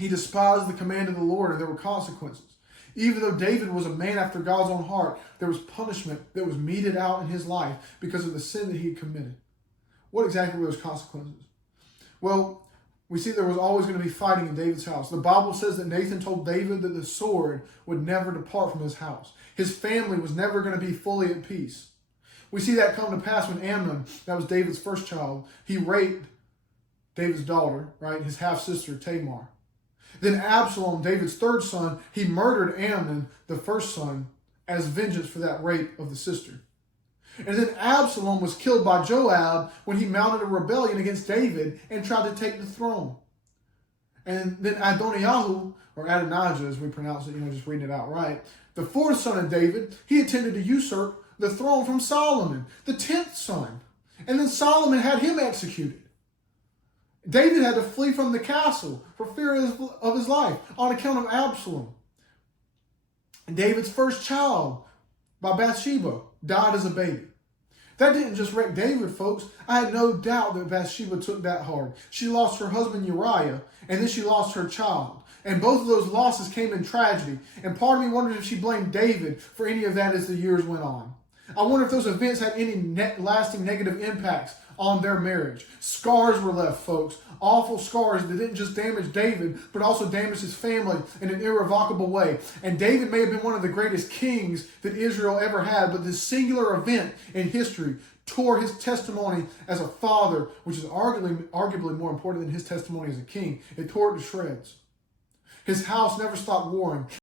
He despised the command of the Lord, and there were consequences. Even though David was a man after God's own heart, there was punishment that was meted out in his life because of the sin that he had committed. What exactly were those consequences? Well, we see there was always going to be fighting in David's house. The Bible says that Nathan told David that the sword would never depart from his house. His family was never going to be fully at peace. We see that come to pass when Amnon, that was David's first child, he raped David's daughter, right, his half-sister Tamar. Then Absalom, David's third son, he murdered Amnon, the first son, as vengeance for that rape of the sister. And then Absalom was killed by Joab when he mounted a rebellion against David and tried to take the throne. And then Adoniah, or Adonijah as we pronounce it, just reading it out right, the fourth son of David, he attempted to usurp the throne from Solomon, the 10th son. And then Solomon had him executed. David had to flee from the castle for fear of his life on account of Absalom. And David's first child, by Bathsheba, died as a baby. That didn't just wreck David, folks. I had no doubt that Bathsheba took that hard. She lost her husband Uriah, and then she lost her child. And both of those losses came in tragedy. And part of me wondered if she blamed David for any of that as the years went on. I wonder if those events had any lasting negative impacts on their marriage. Scars were left, folks. Awful scars that didn't just damage David, but also damaged his family in an irrevocable way. And David may have been one of the greatest kings that Israel ever had, but this singular event in history tore his testimony as a father, which is arguably more important than his testimony as a king. It tore it to shreds. His house never stopped warring.